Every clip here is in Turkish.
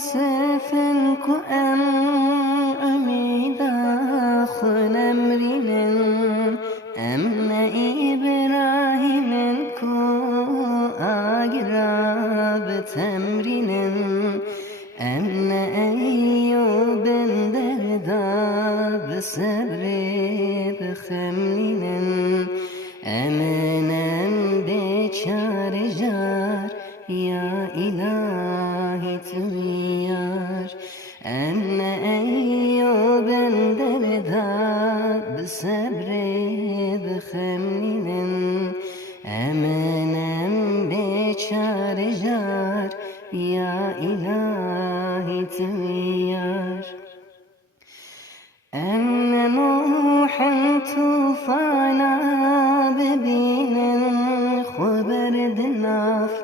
Yusuf'un ku em ümida xun emrinin emne İbrahim'in ku agrab temrinin emne Eyyub'in derdab sabri bixemlinin eminem beçare jar ya İlahi Tuyî Yâr emne Eyyub'in derdab sabri bixemlinin eminem beçare jar ya İlahi Tuyî Yâr emne Nuh'un tufana bebinin xuberd naf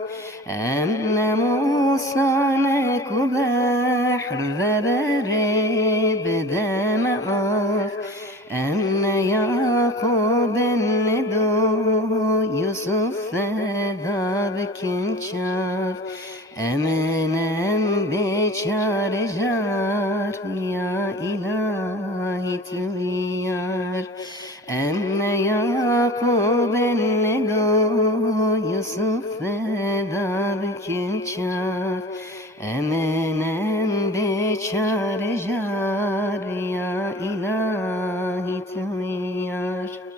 emne Musa'ne ku bahr vebere bedeme af emne Yakub'en nedo Yusuf feda bikin çaf eminem beçare jar ya İlahi Tuyî Yâr emne Yakub'en nedo Yusuf feda bikin çaf eminem beçare jar